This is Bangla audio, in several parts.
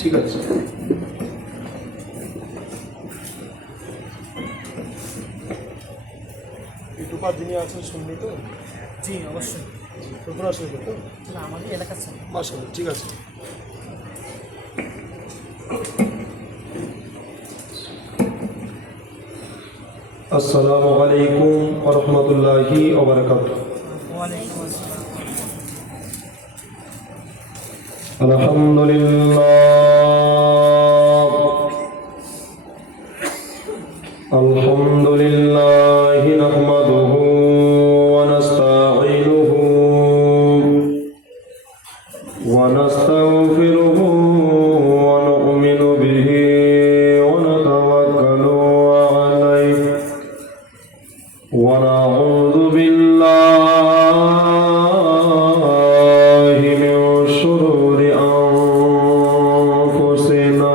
ঠিক আছে। ইটুপা যিনি আছেন শুনলি তো? জি অবশ্যই। তোমরা আসলে তো না আমাদের এলাকার ছিল। মাশাআল্লাহ, ঠিক আছে। আসসালামু আলাইকুম ওয়া রাহমাতুল্লাহি ওয়া বারাকাতুহু। ওয়ালাইকুম আসসালাম। আলহামদুলিল্লাহ নাহমাদুহু ওয়া নাস্তাঈনুহু ওয়া নাস্তাগফিরুহু ওয়া নু'মিনু বিহি ওয়া নাতাওয়াক্কালু আলাইহি ওয়া নাউযু বিল্লাহি মিন শুরুরি আনফুসিনা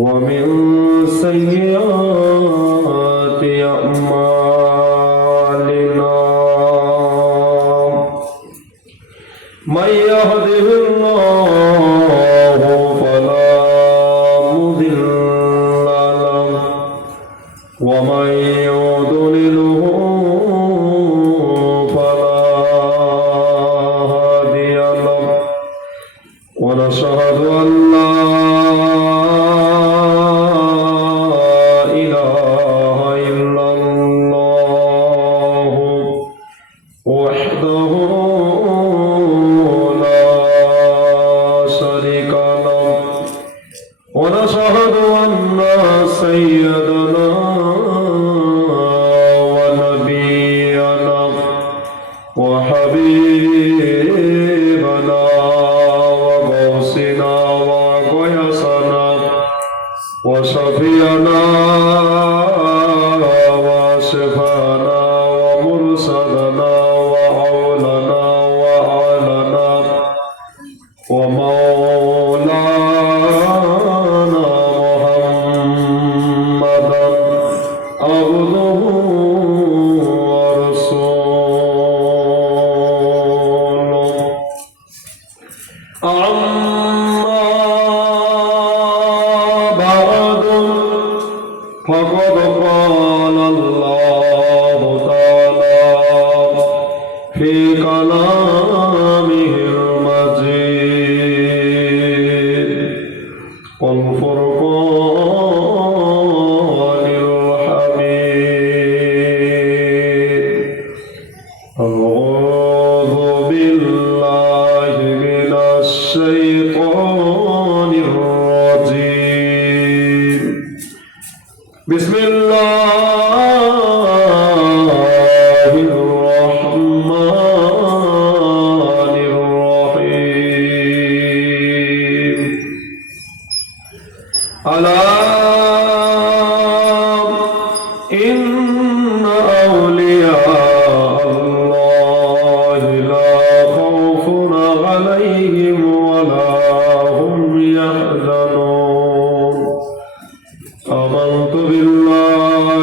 ওয়া মিন sayyiati a'malina may yahdihillahu fala mudilla lahu wa may yudlilhu fala hadiya lahu wa nashhadu an la ونشهد أن سيدنا ونبينا وحبيبنا وغوثنا وغياثنا وشفيعنا وشفانا ومرسلنا وأولنا وأعلنا ومولانا عبده ورسوله أما بعد فقد قال الله تعالى في كلامه المجيد والفرقان الحميد أعوذ بالله من الشيطان الرجيم بسم الله الرحمن الرحيم ألا إن أولياء الله لا خوف عليهم ولا هم يحزنون آمنت بالله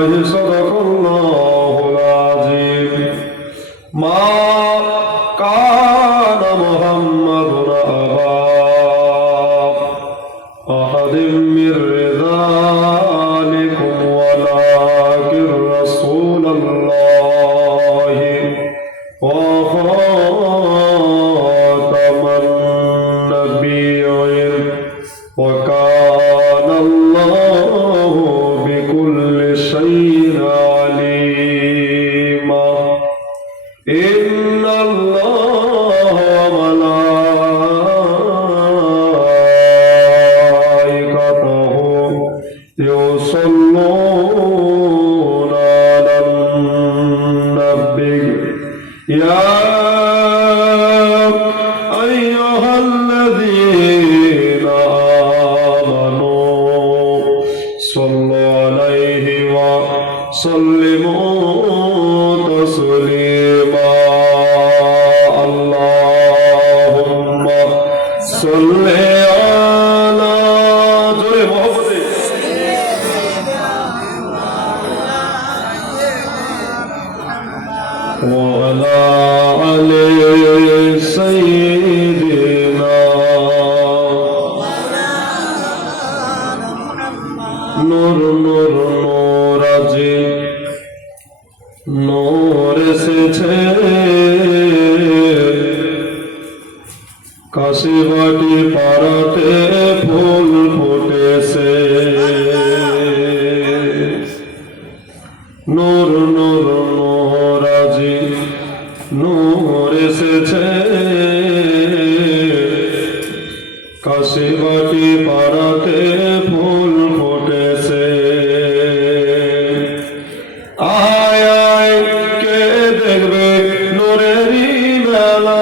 يصلون على النبي يا أيها الذين آمنوا صلوا عليه وسلموا تسليما اللهم صل على جل محمد وعلى آل سيدنا নূর নূর নূর আজি নূর এসেছে কাশিবাটি পাড়াতে ফুল ফুটেছে নূর নূর নূর আজি নূর এসেছে কাশিবাটি পাড়াতে ফুল ফুটেছে আয় আয় কে দেখবে নূরেরই মেলা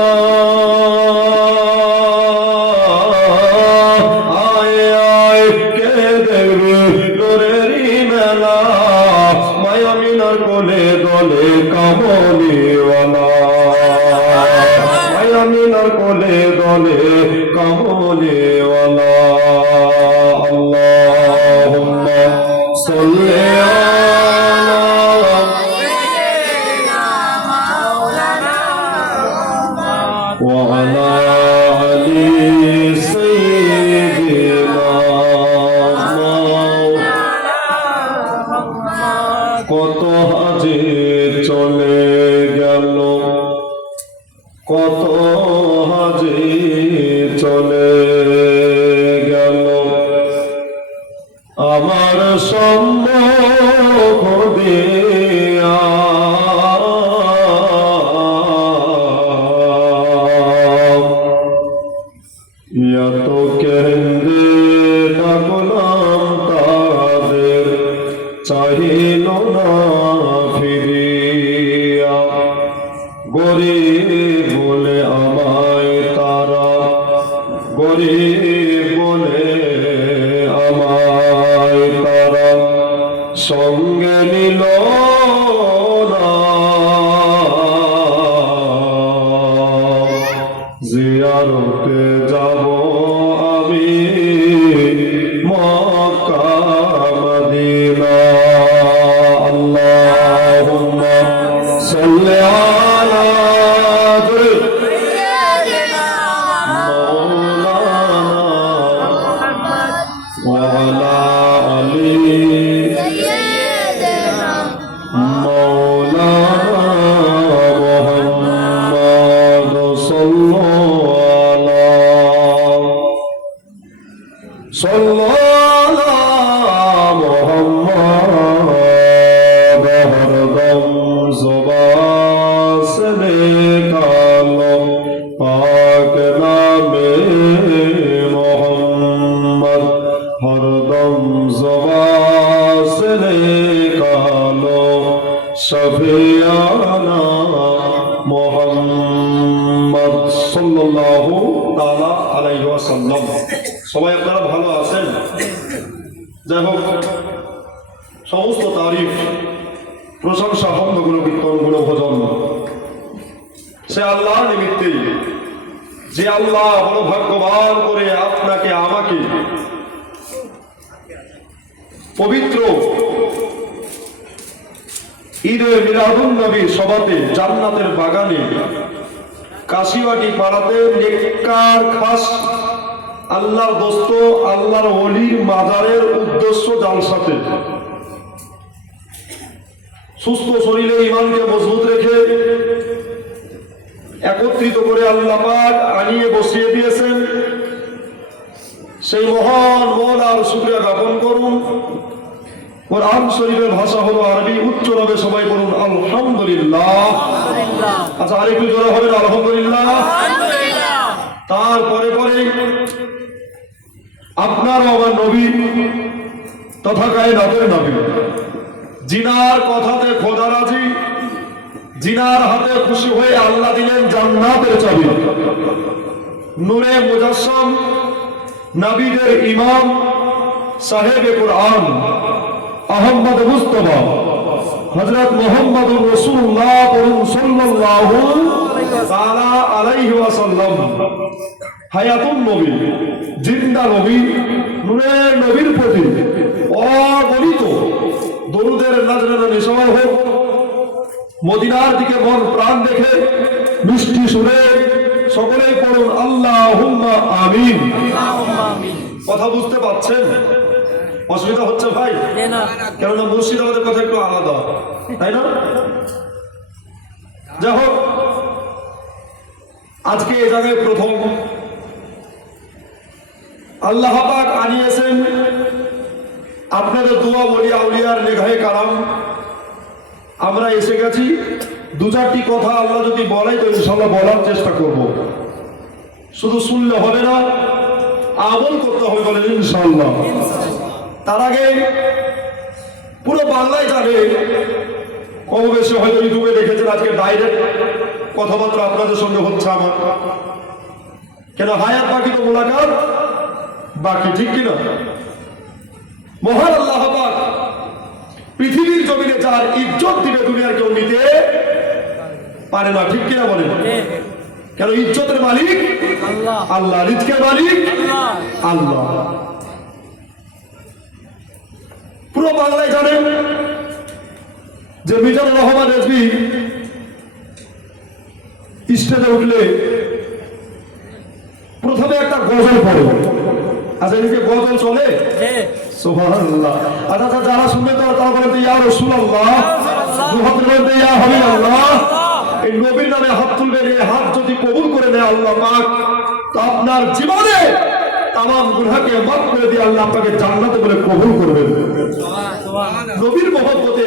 আয় আয় কে দেখবে নূরেরই মেলা মায়ামিনার কোলে দলে কামলিওয়ালা মায়ামিনার কোলে দলে কামলিওয়ালা আল্লাহুম্মা সাল্লি আলা ওয়া আলা আলি সাইয়্যিদিনা কত হাজি চলে গেল কত হাজি চলে গেল আমার সম্মুখ দিয়া এত কেন্দ্রে ডাকলাম তাদের চাহিল না ফিরিয়া গরিব বলে আমায় তারা গরিব বলে আমায় তারা সঙ্গে নিল না জিয়ারতে যাব আমি মক্কা মদিনা আল্লাহুম্মা সাল্লি আলা وعلى آل مولانا محمد صلى على محمد हरदम ज़ुबान से निकालो पाक नामे मोहम्मद हरदम ज़ुबान से निकालो शफियाना मोहम्मद सल्लल्लाहु ताला अलैहि वसल्लम সবাই আপনারা ভালো আছেন যাই হোক সমস্ত তারিফ প্রশংসা হন্দগুলো কীর্তনগুলো ভজন সে আল্লাহর নিমিত্তেই যে আল্লাহ বড় ভাগ্যবান করে আপনাকে আমাকে পবিত্র ঈদে মিলাদুন নবী সভাতে জান্নাতের বাগানে কাশিবাটি পাড়াতে নেককার খাস আল্লাহর দোস্ত আল্লাহর ওলির মাজারের উদ্দেশ্য জালসাতে সুস্থ শরীরে ইমানকে মজবুত রেখে একত্রিত করে আল্লাহ পাক আনিয়ে বসিয়ে দিয়েছেন সেই মহান মওলার শুকরিয়া জ্ঞাপন করুন। কোরআন শরীফের ভাষা হলো আরবি, উচ্চ রবে সবাই বলুন আলহামদুলিল্লাহ। আচ্ছা আরেকটু জোরে হবে আলহামদুলিল্লাহ। তারপরে পরে আপনার আমার নবী তথা কায়নাতের নবী। জিনার কথাতে খোদা রাজি, জিনার হাতে খুশি হয়ে আল্লাহ দিলেন জান্নাতের চাবি। নূরে মুজাসসাম, নবীদের ইমাম, সাহেবে কুরআন, আহমদ মুস্তাফা হযরত মুহাম্মদুর রাসূলুল্লাহ সাল্লাল্লাহু তাআলা আলাইহি ওয়াসাল্লাম হায়াতুন নবী, জিন্দা নবী, নূরের নবীর প্রতি অগণিত দরুদের নাজরানা নিসার হোক। মদিনার দিকে মন প্রাণ দেখে মিষ্টি সুরে সকলেই পড়ুন আল্লাহুম্মা আমিন। কথা বুঝতে পারছেন? অসুবিধা হচ্ছে ভাই? কেননা মুর্শিদাবাদের কথা একটু আলাদা, তাই না? যাই হোক, আজকে এ জায়গায় প্রথম আল্লাহ পাক আনিয়েছেন আপনাদের দোয়া বলি আউলিয়ার নেগাহে কালাম। আমরা এসে গেছি, দু চারটি কথা আল্লাহ যদি বলাই তো ইনশাল্লাহ বলার চেষ্টা করব। শুধু শুনলে হবে না, আমল করতে হবে বলেন ইনশাল্লাহ। তার আগে পুরো বাংলায় জানে, কম বেশি হয়তো ইউটিউবে দেখেছেন, আজকে ডাইরেক্ট কথাবার্তা আপনাদের সঙ্গে হচ্ছে আমার। কেন হায়াত বাকি তো মোলাকাত বাকি, ঠিক কিনা? মহান আল্লাহ পাক পৃথিবীর জমিনে যার ইজ্জত দিবে দুনিয়ার কেউ নিতে পারে না, ঠিক কিনা বলেন? কেন ইজ্জতের মালিক আল্লাহ, আল্লাহ রিজকের মালিক আল্লাহ। পুরো বাংলায় জানেন যে মিজানুর রহমান রেজভী স্টেজে উঠলে প্রথমে একটা গজল পড়ে। আচ্ছা, এদিকে গজল চলে? সুবহানাল্লাহ। আচ্ছা, যারা শুনবে তারা বলেন ইয়া রাসূলুল্লাহ, দুহাত বলতে ইয়া হাবিবাল্লাহ। এই নবীর নামে হাত তুলবেন, এই হাত যদি কবুল করে নেয় আল্লাহ পাক, তো আপনার জীবনে তামাম গুনাহকে মাফ করে দিয়ে আল্লাহ আপনাকে জান্নাতে বলে কবুল করবেন। নবীর মহব্বতে,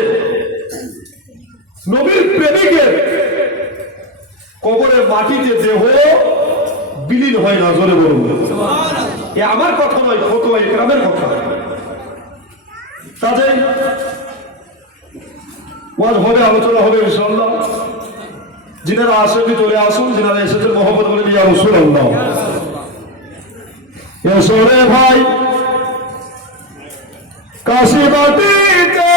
নবীর প্রেমিকের কবরের মাটিতে দেহ বিলীন হয় না, জোরে বলুন। এ আমার কথা নয়, ফতোয়া ইকরামের কথা। কাজেই ওয়াজ হবে, আলোচনা হবে ইনশাআল্লাহ। যিনারা আসেননি চলে আসুন, যিনারা এসেছেন মহব্বত বলে ইয়া রাসূলুল্লাহ। এসো রে ভাই কাশীবাটিতে,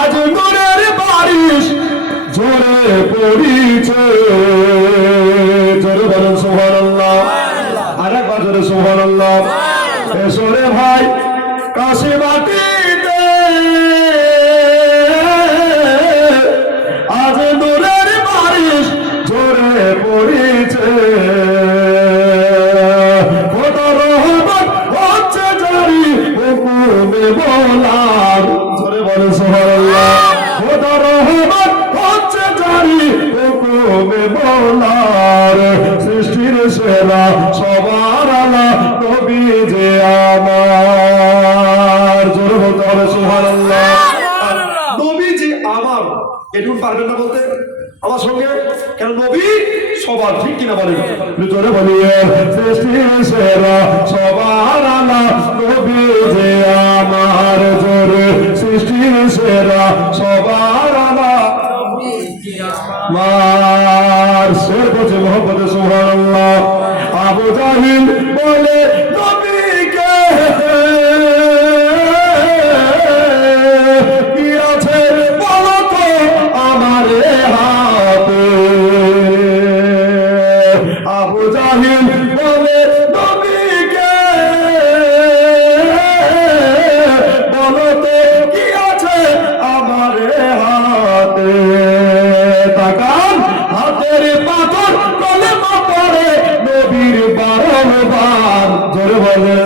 আজ নূরের বারিশ ঝরে পড়িছে। জোরে বলেন সুবহানাল্লাহ, আরেকবার জোরে সুবহানাল্লাহ। এসো রে ভাই কাশীবাটিতে, আজ নূরের বারিশ ঝরে পড়িছে। খোদা রহমত হচ্ছে জারি হুকুমে বলার। জোরে বলেন সুবহানাল্লাহ। খোদা রহমত হচ্ছে জারি হুকুমে বলার। সৃষ্টির সেরা সবার আলা নবী যে আমার। জোরে বলতে হবে সুবহানাল্লাহ। নবী যে আমার, এটুকু পারবেন না বলতে আমার সঙ্গে? কেন নবী সবার, ঠিক কিনা বলেন? জোরে বলিয়ে সৃষ্টির সেরা সবার আলা নবী যে আমার। জোরে সৃষ্টির সেরা সবার আলা মার। শের করছে মোহাম্মদ সুবহানাল্লাহ। আবু জাহিল বলে নবীকে কি আছে বলো তো আমার হাতে। আবু জাহিল বলে নবীকে বলো তো কি আছে আমার হাতে। তাকান হাতের পাথর কলেমা পড়ে নবীর বারবার। জোরে বলে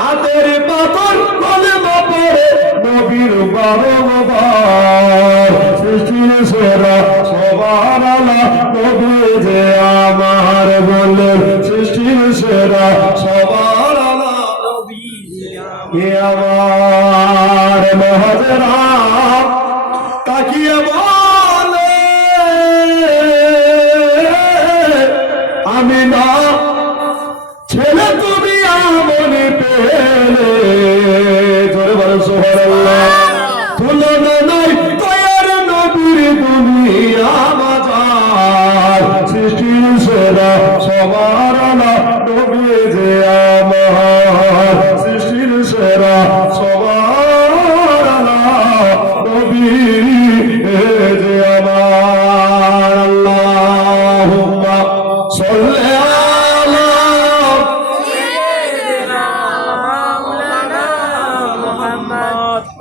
হাতের পাথর কলেমা পড়ে নবীর বারবার। সৃষ্টির সেরা সবার আলা নবী যে আমার। বললেন সৃষ্টির সেরা সবার আলা নবী হে আমার। মহাজেরা তাকিয়ে বলে আমি না ছেলে তুমি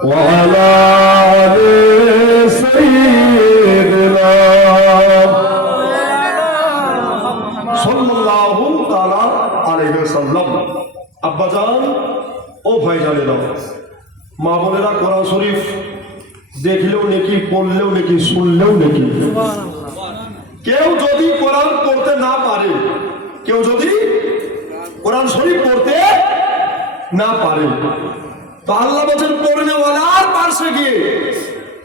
وعلى آل سيدنا সাল্লাল্লাহু তাআলা আলাইহি ওয়াসাল্লাম। আব্বাজান ও ভাইজানেরা, মা বোনেরা, কোরআন শরীফ দেখলেও নাকি, পড়লেও নাকি, শুনলেও নাকি। কেউ যদি কোরআন পড়তে না পারে, কেউ যদি কোরআন শরীফ পড়তে না পারে, তো আল্লাহ বলেন পড়নেওয়ালার পাশে গিয়ে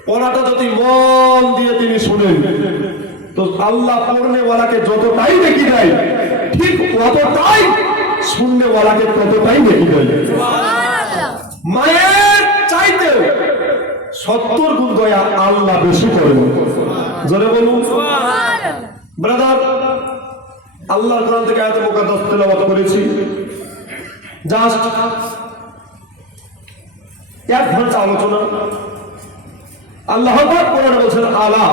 পড়াটা যদি মন দিয়ে তিনি শুনেন, তো আল্লাহ পড়নেওয়ালাকে যতটাই নেকি দেয়, ঠিক ততটাই শুননেওয়ালাকে ততটাই নেকি দেয়। মায়ের চাইতে 70 গুণ দয়া আল্লাহ বেশি করেন। জোরে বলুন ব্রাদার। আল্লাহর কোরআন থেকে আয়াতে মুকাদ্দাস তেলাওয়াত করেছি, জাস্ট 1 ঘন্টা আলোচনা। আল্লাহ পাক কোরআনে বলেন, আলা,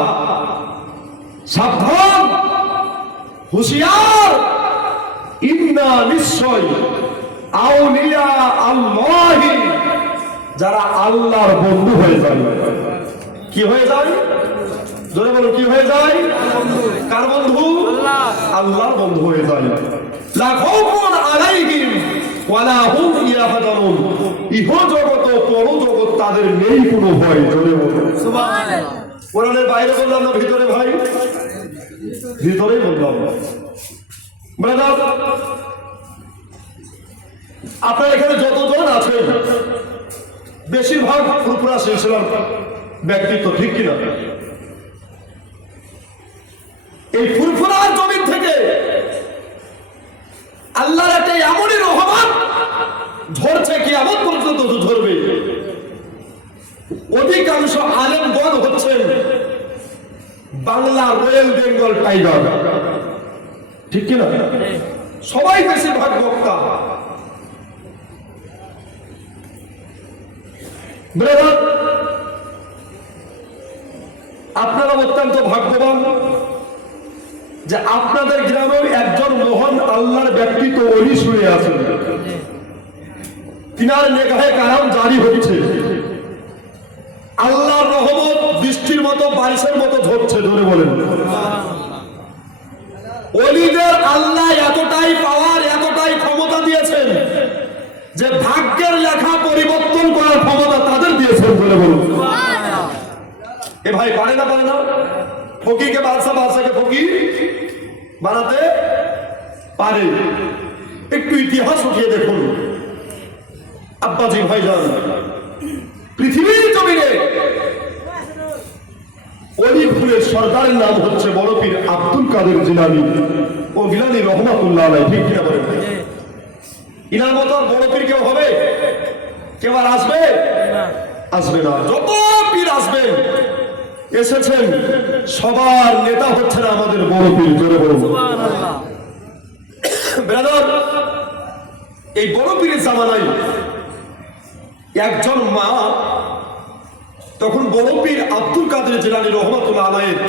সাবধান, হুঁশিয়ার, ইন্না, নিশ্চয়, আউলিয়া আল্লাহি, যারা আল্লাহর বন্ধু হয়ে যায়। কি হয়ে যায়? জোরে বলুন, কি হয়ে যায়? কার বন্ধু? আল্লাহর বন্ধু হয়ে যায়। লা খাউফুন আলাইহিম ওয়ালা হুম ইয়াহজানুন, ইহ জগত পর জগৎ তাদের নেই কোনো ভয়। জোরে বলুন সুবহানাল্লাহ। কোরআনের বাইরে বললাম না ভিতরে? ভাই ভিতরেই বললাম। ব্রাদার, আপনারা এখানে যতজন আছেন বেশিরভাগ ফুরফুরা সিলসিলার ব্যক্তিত্ব, ঠিক কিনা? এই ফুরফুরার জমিন থেকে আল্লাহর একটা এমনই রহমত ঝরছে, কিয়ামত পর্যন্ত ঝরবে। অধিকাংশ আলেমগণ হচ্ছেন বাংলা রয়্যাল বেঙ্গল টাইগার, ঠিক কিনা? সবাই বেশিরভাগ বক্তা। ব্রাদার, আপনারা অত্যন্ত ভাগ্যবান যে আপনাদের গ্রামেও একজন মহান আল্লাহর ব্যক্তিত্ব ওলি শুয়ে আছেন। তিনার নেগাহে কালাম জারি হচ্ছে, আল্লাহর রহমত বৃষ্টির মতো, বারিশের মতো ঝরছে। ধরে বলেন, ওলিদের আল্লাহ এতটাই পাওয়ার, এতটাই ক্ষমতা দিয়েছেন যে ভাগ্যের লেখা পরিবর্তন করার ক্ষমতা তাদের দিয়েছেন। বলে বলুন এ ভাই, পারে না? পারে না? ফকিরকে বাদশা, বাদশাকে ফকির বানাতে পারে। একটু ইতিহাস উঠিয়ে দেখুন আব্বাজি ভাইজান। পৃথিবীর জমিনে ওলি ফুলের সর্দারের নাম হচ্ছে বড় পীর আব্দুল কাদের জিলানী ও গিলানী রহমাতুল্লাহ আলাইহি, ঠিক কিনা বলেন? ইনার মতো বড় পীর কেউ হবে? কেউ আর আসবে? আসবে না। যত পীর আসবেন, এসেছেন, সবার নেতা হচ্ছেন আমাদের বড় পীর। জোরে বলুন সুবহানাল্লাহ। ব্রাদার, এই বড় পীরের জামানায় একজন মা, তখন বড় পীর আব্দুল কাদের জিলানী রহমাতুল্লাহ আলাইহির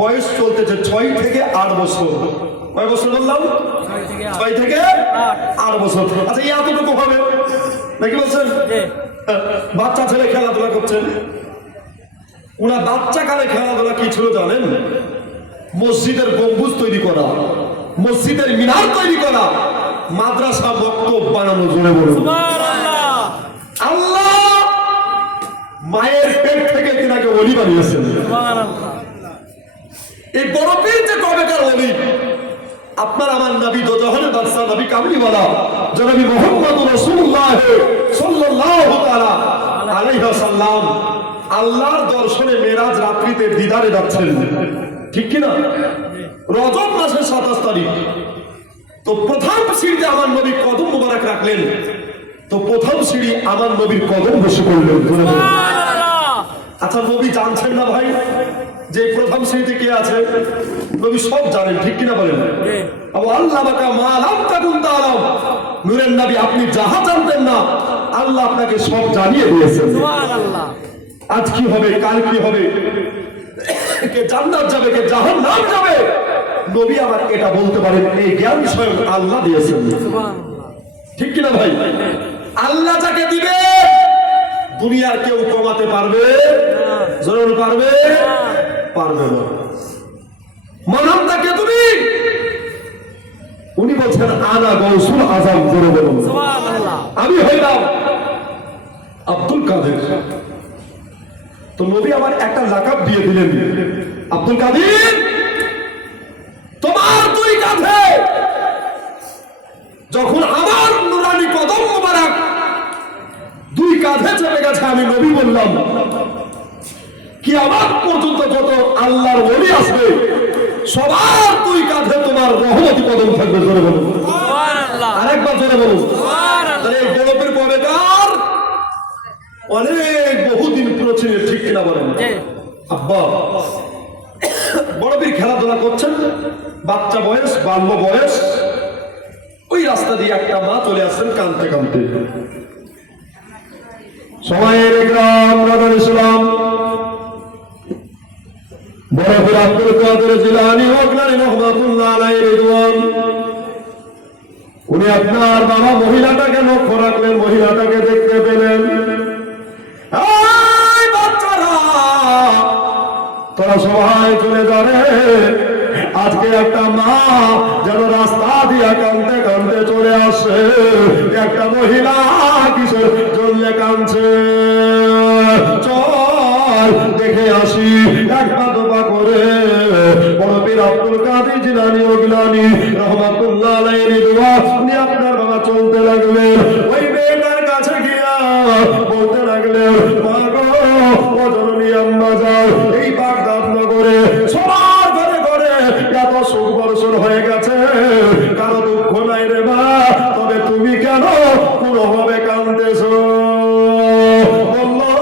বয়স চলতেছে 6 থেকে 8 বছর। কয় বছর বললাম? 6 থেকে 8 বছর। আচ্ছা, এতটুকু হবে নাকি বলছেন? বাচ্চা ছেলে খেলাধুলা করছেন। ওনার বাচ্চা কালে খেলাধুলা কি ছিল জানেন? মসজিদের গম্বুজ তৈরি করা, মসজিদের মিনার তৈরি করা, মাদ্রাসা মক্তব বানানো। জোরে বলুন সুবহানাল্লাহ। আল্লাহ মায়ের পেট থেকে তিনাকে ওলি বানিয়েছেন। সুবহানাল্লাহ। এই বড় পীর যে কবেকার ওলি, আপনার আমার নবী দো জাহানের বাদশা, নবী কামলিওয়ালা জনাবি মুহাম্মদুর রাসূলুল্লাহ সাল্লাল্লাহু তাআলা আলাইহি ওয়াসাল্লাম আল্লাহর দর্শনে মেরাজ রাত্রিতে দিদারে যাচ্ছেন, ঠিক কিনা? রজব মাসের 27 তারিখ। তো প্রথম সিঁড়িতে আমার নবী কদম মুবারক রাখলেন, তো প্রথম সিঁড়ি আমার নবীর কদম বসে করলেন। আচ্ছা, নবী জানছেন না ভাই যে প্রথম সিঁড়িতে কে আছে? নবী সব জানেন, ঠিক কিনা বলেন? আল্লাহ বাকা মালাম তাকুন তাআলাম, নূরের নবী, আপনি যাহা জানতেন না আল্লাহ আপনাকে সব জানিয়ে দিয়েছেন। সুবহানাল্লাহ। আজ কি হবে, কাল কি হবে, কে জান্নাত যাবে, কে জাহান্নাম যাবে, নবী আমার এটা বলতে পারেন। এই জ্ঞান স্বয়ং আল্লাহ দিয়েছেন। সুবহানাল্লাহ, ঠিক কিনা ভাই? আল্লাহ যাকে দিবে দুনিয়ার কেউ কমাতে পারবে? জোরে পারবে? পারবে না। মানামটা কে তুমি? উনি বলছেন আনা গৌসুল আজম। জোরে বলুন আমি হইলাম আব্দুল কাদের। তো নবী আমার একটা লাকাব দিয়ে দিলেন, আব্দুল কাদের তোমার দুই কাঁধে যখন আমার নুরানি কদম মোবারক দুই কাঁধে চেপে গেছে, আমি নবী বললাম কিয়ামত পর্যন্ত যত আল্লাহর ওলি আসবে সবার দুই কাঁধে তোমার রহমতি কদম থাকবে। জোরে বলুন আরেকবার জোরে বলুন। তাহলে এই গরবের কবেকার অনেক বহুদিন প্রাচীনের, ঠিক কিনা বলেন? আব্বা বড়বীর খেলাধুলা করছেন, বাচ্চা বয়স, বাল্য বয়স, ওই রাস্তা দিয়ে একটা মা চলে আসছেন কাঁদতে কাঁদতে। সময়ের গ্রাম রাদার ইসলাম বড়বীর আব্দুল কাদের জিলানী ওগলানী রহমাতুল্লাহ আলাইহি রিদওয়ান, উনি আপনার বাবা মহিলাটাকে লক্ষ্য রাখলেন, মহিলাটাকে দেখতে পেলেন। এই বাচ্চারা তোরা সবাই চলে যাবে, আজকে একটা মা যেন রাস্তা দিয়ে কাঁদতে কাঁদতে চলে আসে। একটা মহিলা কিসের জন্য কাঁদছে, চল দেখে আসি। এক পা দুপা করে বড়বীর আব্দুল কাদের জিলানী ওগলানী রহমাতুল্লাহ আলাইহি রিদওয়ান উনি আপনার বাবা চলতে লাগলেন। ওই মেয়েটার কাছে গিয়া বলতে লাগলেন, মা গো ও জননী আম্মা যাও, এই বাগদাদ নগরে সবার ঘরে ঘরে এত সুখ বর্ষণ হয়ে গেছে, কারো দুঃখ নাই রে মা, তবে তুমি কেন কোনোভাবে কাঁদতেছো? বললো,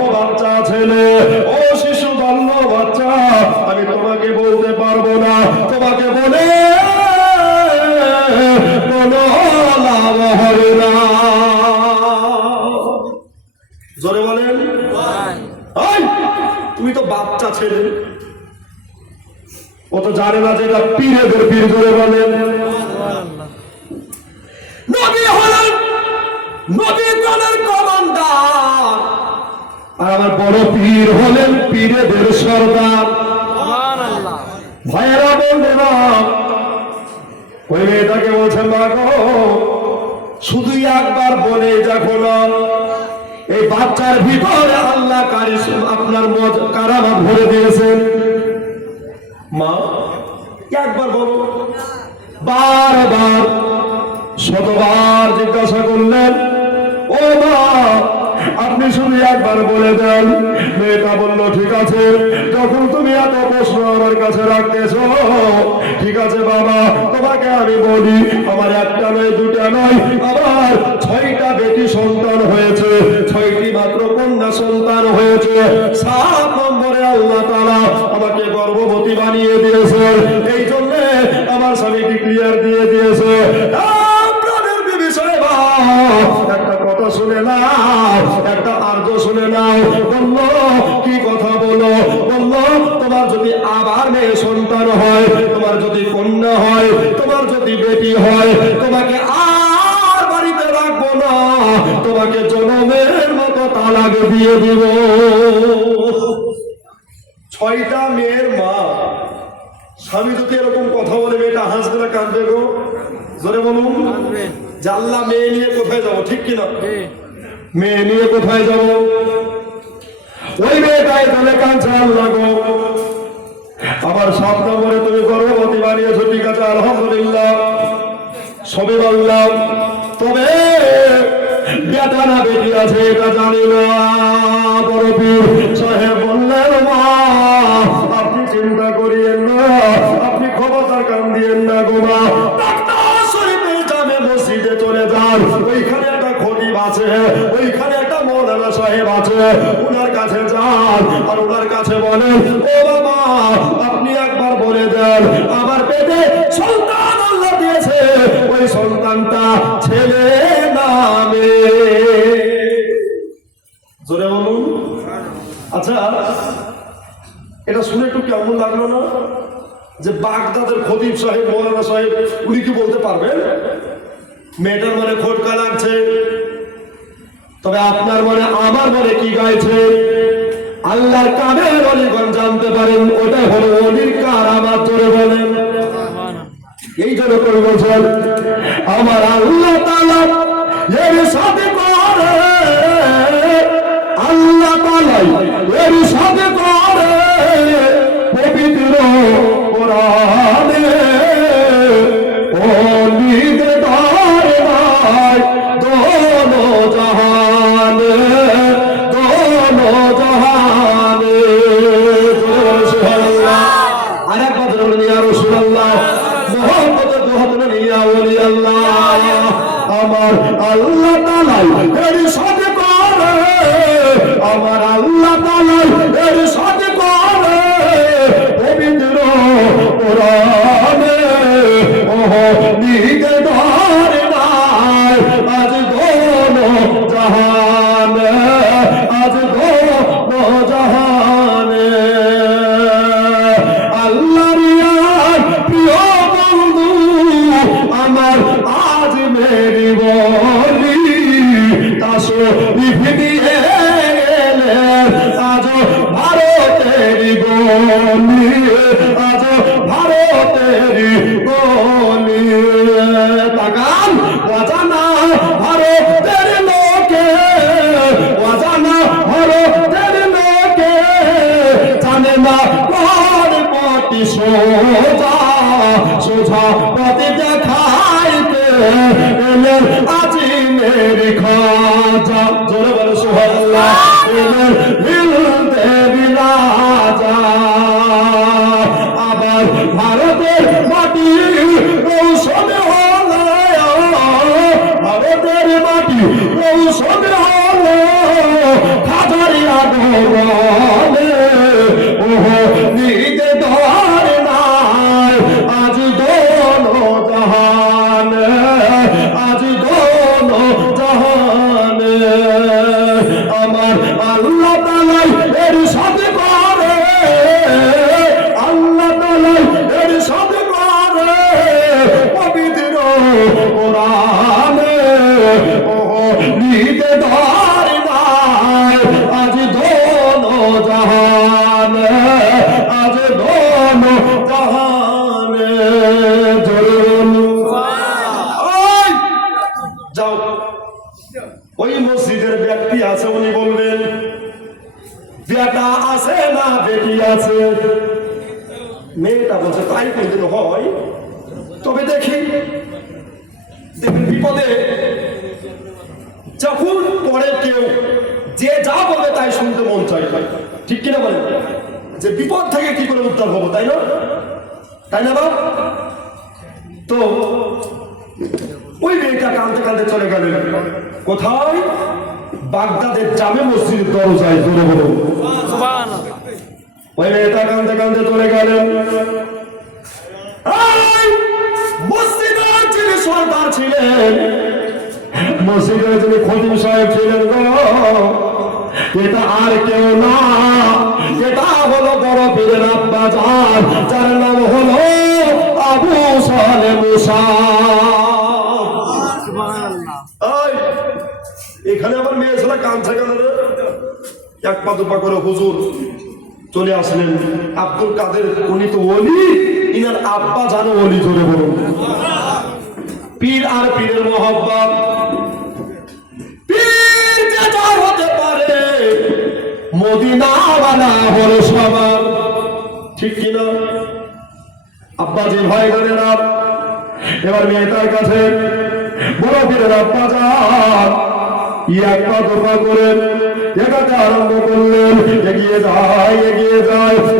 ও বাচ্চা ছেলে, ও শিশু বাল্য বাচ্চা, আমি তোমাকে বলতে পারবো না, তোমাকে বলে কোনো লাভ হবে না। জোরে বলেন। এই, তুমি তো বাচ্চা ছেলে, ও তো জানে না যে এটা পীরেদের পীর। জোরে বলেন। নবী হলেন নবী দলের কমান্ডার, আর আমার বড় পীর হলেন পীরেদের সর্দার। ভাইয়েরা বন্ধুরা, ওই মেয়েটাকে বলছেন, মা গো শুধু একবার বলে দেখো না, এই বাচ্চার ভিতরে আল্লাহ আপনার কারামত ভরে দিয়েছেন। মা একবার বলো। বারবার শতবার জিজ্ঞাসা করলেন, ও মা আপনি শুধু একবার বলে দেন। মেয়েটা বলল, ঠিক আছে, যখন তুমি এত প্রশ্ন আমার কাছে রাখতেছ, ঠিক আছে বাবা, তোমাকে আমি বলি, আমার একটা নয় দুটা নয়, আমার 6টা বেটি সন্তান হয়েছে, 6টি মাত্র কন্যা সন্তান হয়েছে। 7 নম্বরে আল্লাহ তাআলা আমাকে গর্ভবতী বানিয়ে দিয়েছে, এই জন্য আমার স্বামীকে ক্লিয়ার দিয়ে দিয়েছে। একটা কথা শুনে নাও, একটা আর্য শুনে নাও। বললো, কি কথা বলো? বললো, তোমার যদি আবার মেয়ে সন্তান হয়, তোমার যদি কন্যা হয়, তোমার যদি বেটি হয়, তোমাকে আর বাড়িতে রাখবো না, তোমাকে জনমের মতো তালাক দিয়ে দিব। 6টা মেয়ের মা, স্বামী যদি এরকম কথা বলে মেয়েটা হাসবে না কাঁদবে গো? জোরে বলুন। জাল্লা মেয়ে নিয়ে কোথায় যাবো, ঠিক কিনা? মেয়ে নিয়ে কোথায় যাবো? ওই মেয়েটাই তাহলে কাঁদছে, আল্লাহ গো আমার 7 নম্বরে তুমি গর্ভবতী বানিয়েছো, ঠিক আছে আলহামদুলিল্লাহ, সবই বললাম, তবে বেটা না বেটি আছে এটা জানি না। বড় পীর সাহেব বললেন, মা আপনি চিন্তা করিয়েন না, আপনি ক্ষমতার কান দিয়েন না গো মা, মসজিদে চলে যান, ওইখানে একটা খতিব আছে, ওইখানে একটা মৌলানা সাহেব আছে, ওনার কাছে যান আর ওনার কাছে বলেন, ও বাবা আপনি একবার বলে দেন আমার পেটে সন্তান আল্লাহ দিয়েছে, ওই সন্তানটা ছেলে না মেয়ে। জোরে বলুন। আচ্ছা এটা শুনে একটু কেমন লাগলো না, যে বাগদাদের খতিব সাহেব মৌলানা সাহেব উনি কি বলতে পারবেন? মেয়েটার মনে খটকা লাগছে, তবে আপনার মনে আমার মনে কি গাইছে আল্লাহর কামের অলিগণ জানতে পারেন ওটাই হলো অলির কারামাত জোরে বলেন। এই জন্য করে বলছেন আমার আল্লাহ তাআলা এর সাথে করে আল্লাহ তাআলা এর সাথে করে পবিত্র কোরআনে অলিদের দ্বারে নাই দোনো জাহানে দোনো জাহানে। সুবহানাল্লাহ। আরেকবার বলুন ইয়া রাসূলুল্লাহ মুহাম্মদ মুহাম্মদ ইয়া ওলি আল্লাহ। আমার আল্লাহ তাআলা এর সাথে করে আমার আল্লাহ তাআলা এর সাথে করে পবিত্র কোরআনে ওহলিদের দ্বারে নাই আজ দোনো জাহানে আজ দোনো জাহানে। আল্লাহর প্রিয় বন্ধু আমার আজ মেরি বলি তাসো দিয়ে আজ ভারতের গলি আজ ভারতের গলি তাকান অজানা ভারতের লোকে অজানা ভারতের লোকে জানে না কোন পথে সোজা সোজা পথে দেখাইতে এলেন আজি মেরি খাজা জোরে বলো সুবহানাল্লাহ। এলেন হিলতে বিলাজা আবার ভারতের মাটি কৌশলে হলো ভারতের মাটি কৌশলে হলো খাজারিয়া গৌরবে ওহো নিতে ধরে নাই আজ দোনো জাহানে আজ দোনো জাহানে। আমার আল্লাহ তাআলা এর সাথে করে আল্লাহ তাআলা এর সাথে করে পবিত্র কোরআনে ওহো নিতে ধরে নাই আজ দোনো জাহানে আজ দোনো জাহানে। ওই যাও ওই মসজিদের ব্যক্তি আছে উনি বলবেন বেটা আছে না বেটি আছে। মেয়েটা বলছে তাই কোনদিন হয় তবে দেখি দেখুন বিপদে যখন পরে কেউ যে যা বলবে তাই শুনতে মন চাই ঠিক কিনা বলেন যে বিপদ থেকে কি করে উদ্ধার হবো তাই না তাই না বাপ। তো ওই মেয়েটা কাঁদতে কাঁদতে চলে গেলেন কোথায় বাগদাদের জামে মসজিদের দরজায় জোরে বলো সুবহানাল্লাহ। ওই মেয়েটা কাঁদতে কাঁদতে চলে গেলেন মসজিদের যিনি সর্দার ছিলেন মসজিদের যিনি খতিব সাহেব ছিলেন গো এটা আর কেউ না এটা হলো বড় পীরের আব্বা জান যার নাম হলো আবু সালেহ মুসা। এখানে আবার মেয়ে ছেলে কাঁদছে কেন রে? এক পা দুপা করে হুজুর চলে আসলেন আব্দুল কাদের উনি তো ওলি ইনার আব্বা জানো ওলি জোরে বলুন। পীর আর পীরের মহব্বত পীর যে যা হতে পারে মদিনাওয়ালা হলো সবার ঠিক কিনা আব্বা যে ভাই বোনেরা। এবার মেয়েটার কাছে বড় পীরের আব্বা যান এক পা দুপা করে এগাতে আরম্ভ করলেন এগিয়ে যায়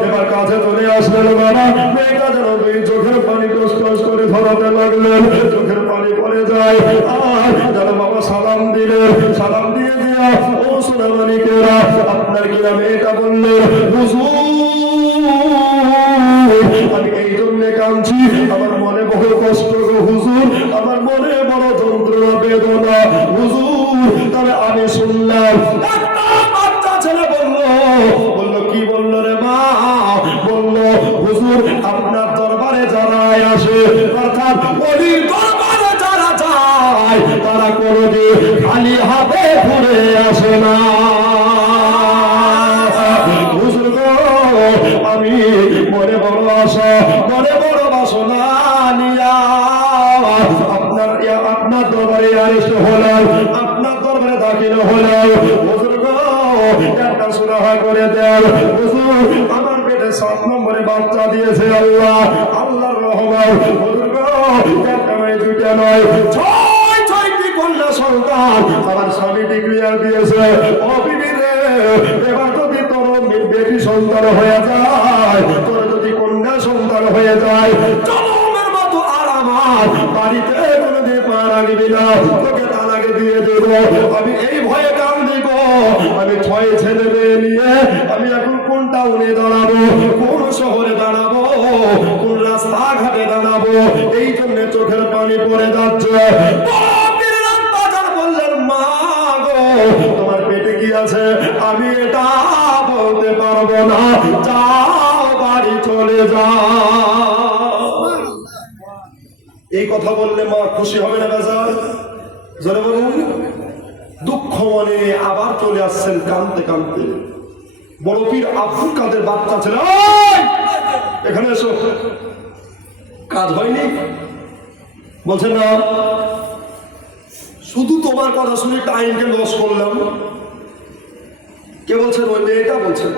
এবার কাছে চলে আসলেন বাবা মেয়েটা যেন দুই চোখের পানি টস টস করে ধরাতে লাগলেন চোখের পানি পড়ে যায় আর যেন বাবা সালাম দিলেন সালাম দিয়ে দিয়া ও সোনামানিকেরা আপনার কিনা মেয়েটা বললেন হুজুর আমি এই জন্য কাঁদছি আমার মনে বহু কষ্ট গো হুজুর আমার মনে বড় যন্ত্রণা বেদনা হুজুর। তবে আমি শুনলাম একটা বাচ্চা ছেলে বলল কি বলল রে মা বলল হুজুর আপনার দরবারে যারা আসে অর্থাৎ ওলির দরবারে যারা যায় তারা কোনোদিন খালি হাতে ঘুরে আসে না। বাকি না হলেও হুজুর গো একটা সুরাহা করে দেন হুজুর, আমার পেটে 7 নম্বরে বাচ্চা দিয়েছে আল্লাহ, আল্লাহর রহমত হুজুর গো, একটা নয় দুইটা নয় ছয়টি কন্যা সন্তান আমার স্বামী ডিক্লিয়ার দিয়েছে। ও বিবি রে, এবার যদি তোর বেটি সন্তান হয়ে যায়, তোর যদি কন্যা সন্তান হয়ে যায়, জনমের মতো আর আমার বাড়িতে কোনোদিন পা রাখবি না, তোকে তালাকে দিয়ে দেব। আমি এই ভয়ে কান দিব, আমি 6 ছেলে মেয়ে নিয়ে আমি এখন কোন টাউনে দাঁড়াবো, কোন শহরে দাঁড়াবো, কোন রাস্তাঘাটে দাঁড়াবো, এই জন্য চোখের পানি পড়ে যাচ্ছে। বললেন মা গো, তোমার পেটে কি আছে আমি এটা বলতে পারবো না, যাও বাড়ি চলে যাও। এই কথা বললে মা খুশি হবে না বেজার? জোরে বলুন। দুঃখ মনে আবার চলে আসছেন কাঁদতে কাঁদতে। বড় পীর আব্দুল কাদের বাচ্চা ছিল, এখানে এসো। কাজ হয়নি বলছেন না, শুধু তোমার কথা শুনে টাইমকে লস করলাম। কে বলছেন? ওই মেয়েটা বলছেন।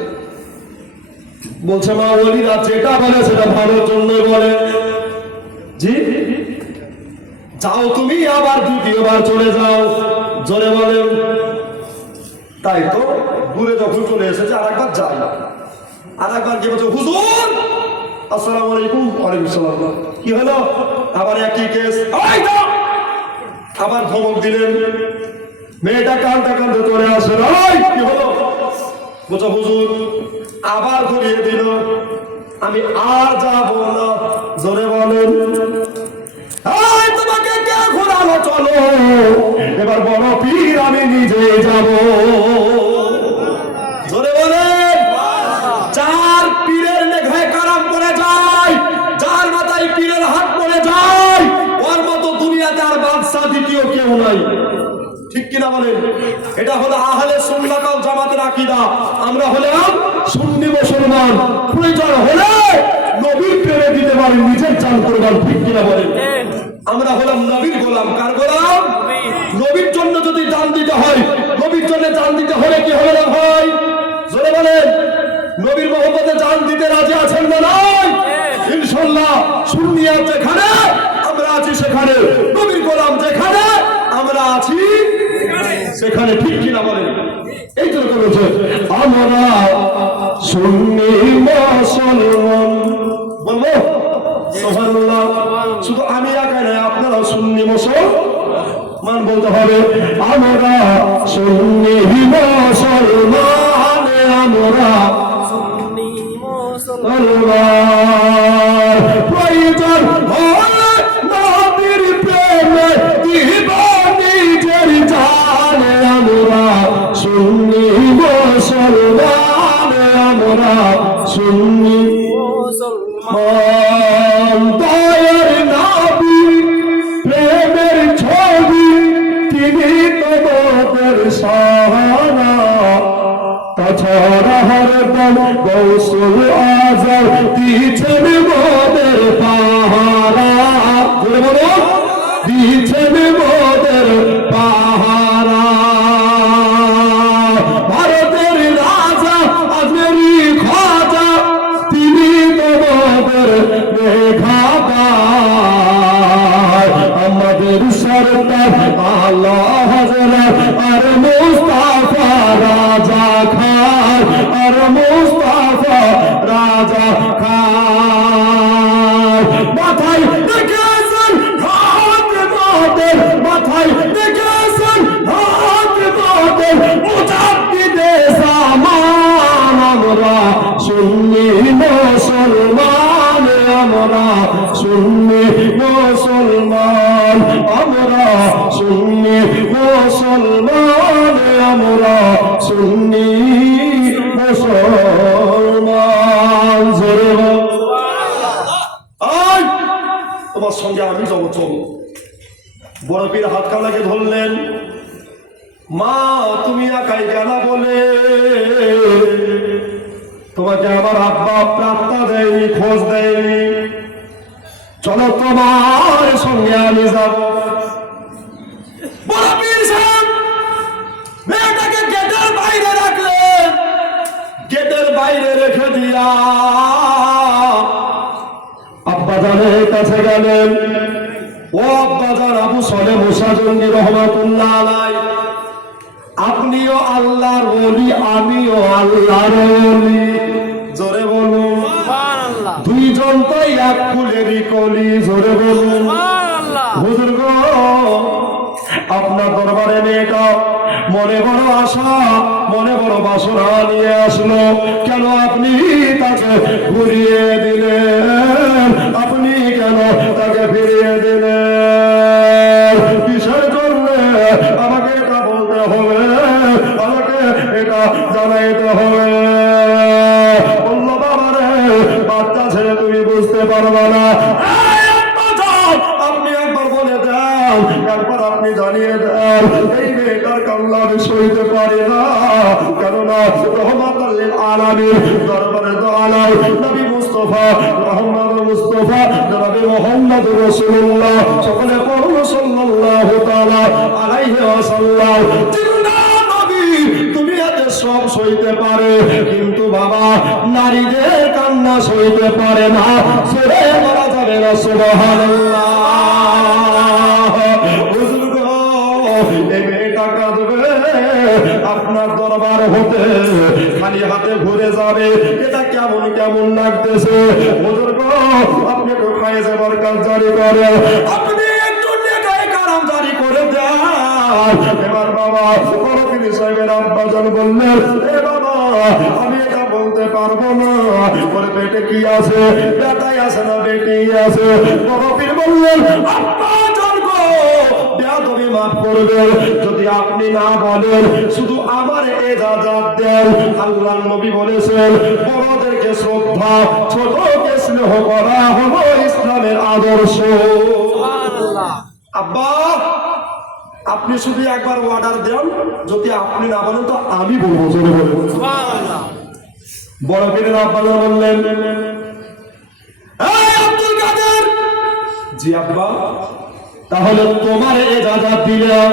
বলছে মা ওলিরা যেটা বলে সেটা ভালোর জন্যই বলে। জি, যাও তুমি আবার দ্বিতীয়বার চলে যাও। জোরে বলেন। তাই তো দূরে যখন চলে এসেছে আর একবার যাই, আর একবার গিয়ে বলছে হুজুর আসসালামু আলাইকুম। ওয়ালাইকুম সালাম। কি হলো? আবার একই কেস। আবার ধমক দিলেন। মেয়েটা কাঁদতে কাঁদতে চলে আসে। কি হলো? বলছে হুজুর আবার ঘুরিয়ে দিল, আমি আর যাবো না। জোরে বলেন। তোমাকে কে ঘোরালো? চলো এবার বড় পীর আমি নিজে যাব। জোরে বলেন। যার পীরের নেঘায় কারাম পড়ে যায়, যার মাথায় পীরের হাত পড়ে যায়, ওর মতো দুনিয়াতে আর বাদশা দ্বিতীয় কেউ নাই। ঠিক কিনা বলেন? এটা হলো আহলে সুন্নাত ওয়াল জামাতের আকীদা। আমরা হলাম সুন্নি মুসলমান, প্রয়োজন হলে নবীর প্রেমে দিতে পারি নিজের জান কুরবান। ঠিক কিনা বলেন? আমরা হলাম নবীর গোলাম। কার গোলাম? নবীর জন্য যদি জান দিতে হয়, নবীর জন্য জান দিতে হলে কি হবে না ভাই? জোরে বলেন। নবীর মহব্বতে জান দিতে রাজি আছেন না নাই? ইনশাআল্লাহ। সুন্নিয়াত যেখানে আমরা আছি সেখানে, নবীর গোলাম যেখানে আমরা আছি সেখানে। ঠিক কিনা বলেন? এই জন্য বলেছে আমরা সুন্নি মুসলমান। বলবো সুবহানাল্লাহ। শুধু আমি একাই নয়, আপনারা সুন্নি মুসলমান বলতে হবে। আমরা সুন্নি মুসলমান, আমরা সুন্নি মুসলমান। প্রয়োজন হলে নবীর প্রেমে দিব নিজের জান। আমরা সুন্নি মুসলমান, আমরা সুন্নি মুসলমান। দয়ার নবী প্রেমের ছবি, তিনি তোমাদের সাহারা। তাছাড়া হরদম গৌসুল আজম দিয়েছেন মোদের পাহারা। দিয়েছেন মোদের পাহারা। ভারতের রাজা আজমেরি খাজা, তিনি তোমাদের মেঘাবার। আমাদের সরকার আল্লাহ হযরত আর মুস্তাফা রাজা খান, আর মুস্তাফা রাজা খান। মাথায় দেখেছেন হাত মোদের, মাথায় দেখেছেন হাত মোদের, মুজাদ্দিদে জামান। আমরা সুন্নি মুসলমান, আমরা সুন্নি মুসলমান, আমরা সুন্নি মুসলমান, আমরা সুন্নি মুসলমান। তোমার সঙ্গে আমি যাবো, চলো। বড় পীর হাত কানাকে ধরলেন। মা তুমি একাই কেন বলে? তোমাকে আমার আব্বা প্রার্থনা দেয়নি, খোঁজ দেয়নি? চলো তোমার সঙ্গে আমি যাব। বড় পীর সাহেব কাছে গেলেন। ও আব্বাজান আবু সলে মুসা জঙ্গি রহমাতুল্লাহ আলাই, আপনিও আল্লাহর ওলি, আমিও আল্লাহর ওলি। জোরে বলুন সুবহানাল্লাহ, দুইজন তো এক ফুলেরই কলি। জোরে বলুন সুবহানাল্লাহ। হুজুর গো, আপনার দরবারে মেয়েটা মনে বড় আশা, মনে বড় বাসনা নিয়ে আসলো, কেন আপনি তাকে ঘুরিয়ে দিলেন? আপনি কেন তাকে ফিরিয়ে দিলেন? কিসের জন্য? আমাকে এটা বলতে হবে, আমাকে এটা জানাইতে হবে। বললো বাবা রে, বাচ্চা ছেলে তুমি বুঝতে পারবা না, আপনি একবার বলে দেন, একবার আপনি জানিয়ে দেন, এই মেয়েটার কান্না আমি সইতে পারি না। কেননা রহমাতুল লিল আলামিন দরবারে তো আলাই নবী মুস্তাফা মুহাম্মদ মুস্তাফা জনাবে মুহাম্মদ রাসূলুল্লাহ সকলে পড়ুন সাল্লাল্লাহু তাআলা আলাইহি ওয়াসাল্লাম। জিন্নাহ নবী দুনিয়াতে সব সইতে পারে, কিন্তু বাবা নারীদের কান্না সইতে পারে না। সরে বলা যাবে না সুবহানাল্লাহ। হুজুর গো, এই মেয়েটা কাঁদবে, আপনার দরবার হতে খালি হাতে ঘুরে যাবে, এটা কেমন কেমন লাগতেছে। হুজুর গো, আপনি একটু ফায়েজে বরকত জারি করেন, আপনি একটু নেকায়ে কারাম জারি করে দেন। এবার বাবা বড় সাহেবের আব্বাজান বললেন, এ বাবা আমি এটা বলতে পারবো না, ওর পেটে কি আছে, বেটাই আছে না বেটি আছে? বড় পীর বললেন, আব্বাজান গো, বেয়াদবি মাফ করবেন, যদি আপনি না বলেন, শুধু আমার ইজাজত দেন। আল্লাহর নবী বলেছেন, বড়দেরকে শ্রদ্ধা, ছোটকে স্নেহ করা হলো ইসলামের আদর্শ। সুবহানাল্লাহ। আব্বা, আপনি শুধু একবার অর্ডার দেন, যদি আপনি না বলেন তো আমি বলবো। জোরে বলেন সুবহানাল্লাহ। বড় পীরের আব্বা বললেন, এই আব্দুল কাদের। জি আব্বা। তাহলে তোমার ইজাজত দিলাম,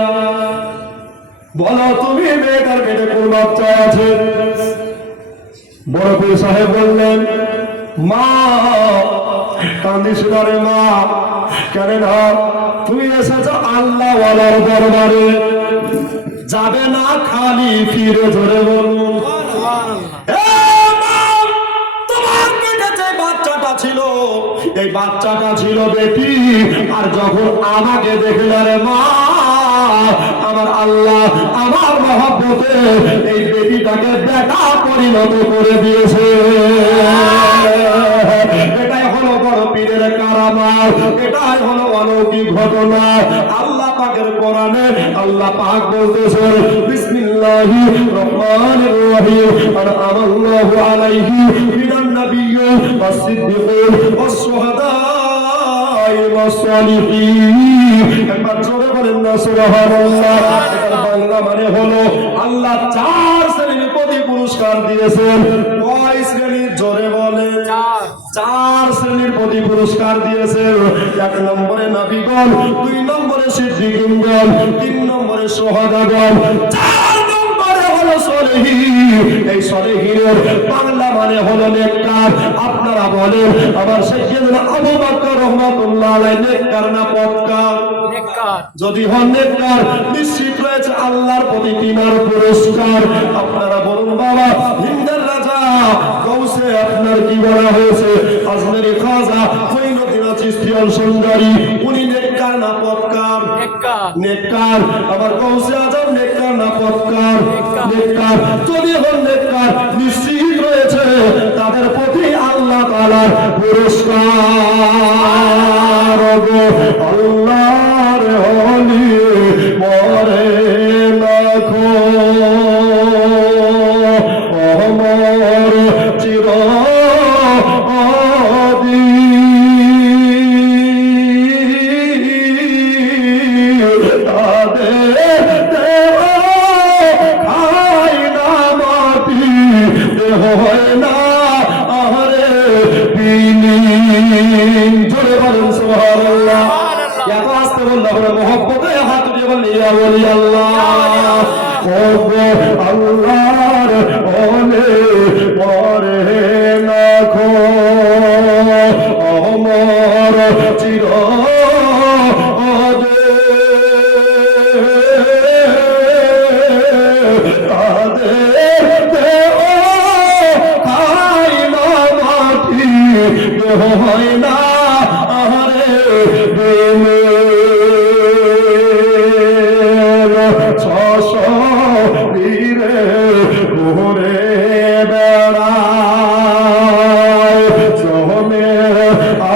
বলো তুমি মেয়েটার পেটে কোন বাচ্চা আছে? বড় পীর সাহেব বললেন, মা কান্দিস না রে মা, কেন না তুমি এসেছো আল্লাহ ওয়ালার দরবারে, যাবে না খালি ফিরে। জোরে বলুন সুবহানাল্লাহ। তোমার পেটে যে বাচ্চাটা ছিল, এই বাচ্চাটা ছিল বেটি, আর যখন আমাকে দেখলে রে মা, আমার আল্লাহ আমার মহব্বতে এই বেটিটাকে বেটা পরিণত করে দিয়েছে। এটাই হলো বড় পীরের কারামাত, এটাই হলো অলৌকিক ঘটনা। আল্লাহ পাকের কোরআনে আল্লাহ পাক বলতেছেন, বিসমিল্লাহির রহমানির রহিম, আনআমাল্লাহু আলাইহি মিনান নাবিয়্যিন ওয়াস সিদ্দিকিন ওয়াস শুহাদাই ওয়াস সালিহিন। একবার জোরে বলেন না সুবহানাল্লাহ। এটার বাংলা মানে হলো আল্লাহ 4 শ্রেণীর প্রতি পুরস্কার দিয়েছেন। কয় শ্রেণী? জোরে বলেন। 4 শ্রেণীর প্রতি পুরস্কার দিয়েছেন। 1 নম্বরে নবীগণ, 2 নম্বরে সিদ্দিকগণ, 3 নম্বরে শুহাদাগণ, 4 নম্বরে হলো সলিহিন। এই সলিহিনের বাংলা মানে হলো নেককার। আপনারা বলেন, আমার সাইয়েদনা আবু বকর রাহমাতুল্লাহ আলাইহি নেককার না পথকার? নেককার। যদি হন নেককার, নিশ্চিত রয়েছে আল্লাহর প্রতি তিনার পুরস্কার। আপনারা বলুন বাবা, হিন্দের রাজা গৌসে আপনার কি বলা হয়েছে? আজমেরি খাজা মঈনুদ্দিন চিশতি আল সুন্দরী, উনি নেককার না পথকার? নেককার। নেককার। আবার গৌসে আজম নেককার না পথকার? নেককার। যদি হন নেককার, নিশ্চিত রয়েছে তাদের প্রতি আল্লাহ তাআলার পুরস্কার। আল্লাহর ওলি মরে লাখো, অমর চিরদিন, তাদের দেহ খায় না মাটি, দেহ হয় না আহারে বিলীন। জোরে বলেন সুবহানাল্লাহ। এত আসতে বললে হবে, মহব্বতে হাত দিয়ে বললে ইয়া ওলি আল্লাহ। ও গো আল্লাহর ওলি মরে লাখো, অমর ছশরীরে ঘুরে বেড়ায় জমে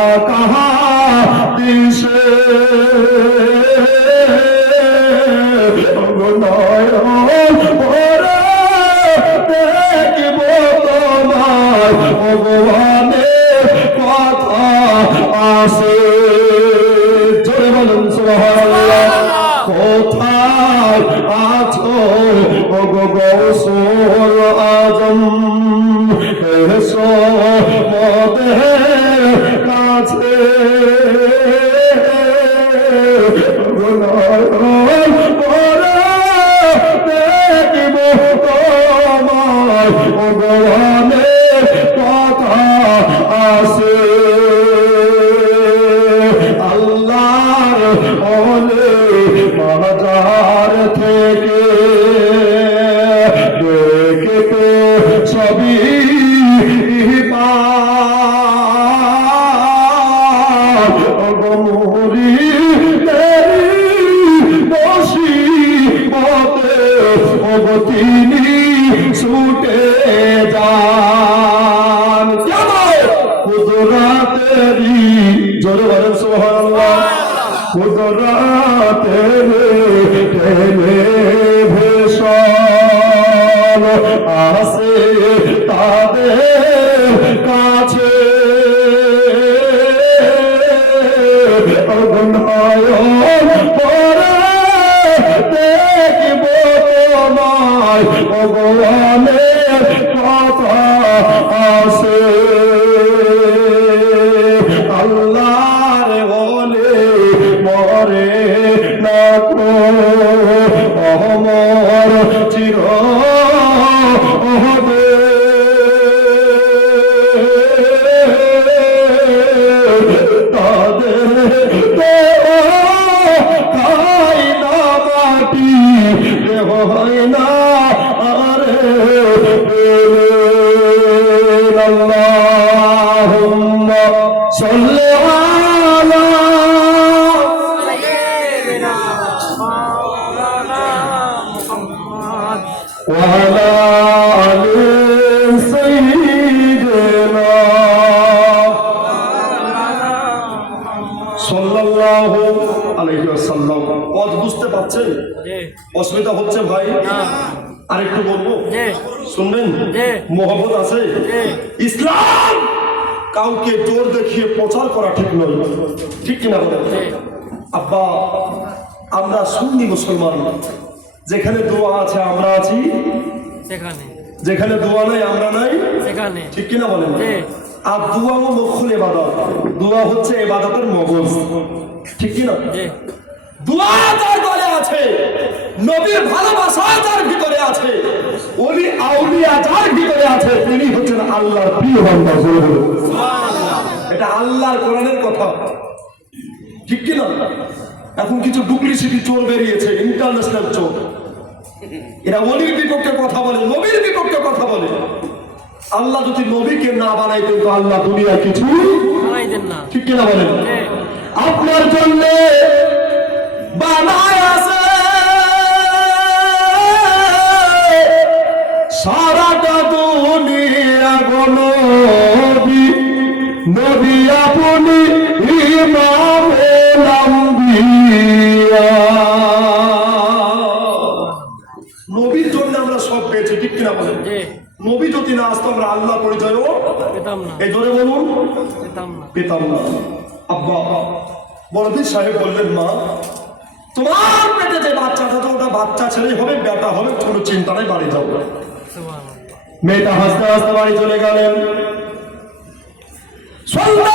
আকাহা দিশে নয়ন ভরে দেখব তোমার ভগবানের কথা আসে। জোরে বলুন সুবহানাল্লাহ। কোথায় আছো ওগো গৌসুল আজম, এসো মোদের কাছে দেখব তোমার ভগবানের কথা আসে। আল্লাহর ওলি মাজার থেকে দেখতে সবই তিনি ছুটে যান কুদরাতেরি। জোরে বলেন সুবহানাল্লাহ। কুদরাতেরি টেনে ভেসল আসে তাদের কাছে নয়ন ভরে দেখব তোমায় ভগবানের কথা আসে। আল্লাহর ওলি মরে না কো অমর চির হবে। তাদের দেহ খাই না মাটি, দেহ হয় না আরে আল্লাহুম্মা সাল্লি আলা সাইয়্যিদিনা মাওলানা মুহাম্মদ ওয়া আলা আলি সাইয়্যিদিনা সাল্লাল্লাহু আলাইহি ওয়াসাল্লাম। ওয়াজ বুঝতে পারছেন? জি অসুবিধা হচ্ছে ভাই? না আরেকটু বলবো, জি শুনবেন? জি মোহাম্মদ আছে। জি ইসলাম কাউকে জোর দেখিয়ে প্রচার করা ঠিক নয়, ঠিক কিনা বলেন? জি আব্বা, আমরা সুন্নি মুসলমান, যেখানে দোয়া আছে আমরা আছি, সেখানে যেখানে দোয়া নাই আমরা নাই, সেখানে ঠিক কিনা বলেন? জি আর দোয়া ও মুখুল ইবাদত, দোয়া হচ্ছে ইবাদতের মগজ, ঠিক কিনা? জি দোয়া তার গলে আছে, নবীর ভালোবাসা তার ভিতরে আছে, ওলি আউলিয়া যার ভিতরে আছে তিনি হচ্ছেন আল্লাহর প্রিয় বান্দা। সুবহানাল্লাহ। এটা আল্লাহর কোরআনের কথা, ঠিক কি না? এখন কিছু ডুপ্লিসিটি চোর বেরিয়েছে, ইন্টারন্যাশনাল চোর, এরা ওলির বিপক্ষে কথা বলে, নবীর বিপক্ষে কথা বলে। আল্লাহ যদি নবীকে না বানাইতেন তো আল্লাহ দুনিয়া কিছু বানাইতেন না। ঠিক কিনা বলেন? জি আপনার জন্য বানায় আছে সারাটা দুনিয়া গো নবী, নবী আপনি ইমামে আম্বিয়া। নবীর জন্য আমরা সব পেয়েছি, ঠিক কিনা বলেন? জি নবী যদি না আসতো আমরা আল্লাহ পরিচয়ও পেতাম না, এই জোরে বলুন পেতাম না। পেতাম না। আব্বা বড়বীর সাহেব বললেন, মা তোমার পেটে যে বাচ্চাটা তো ওটা বাচ্চা ছেলে হবে, বেটা হবে, কোনো চিন্তা নাই, বাড়ি যাও। সুবহানাল্লাহ। মেয়েটা হাসতে হাসতে বাড়ি চলে গেলেন। সন্ধ্যা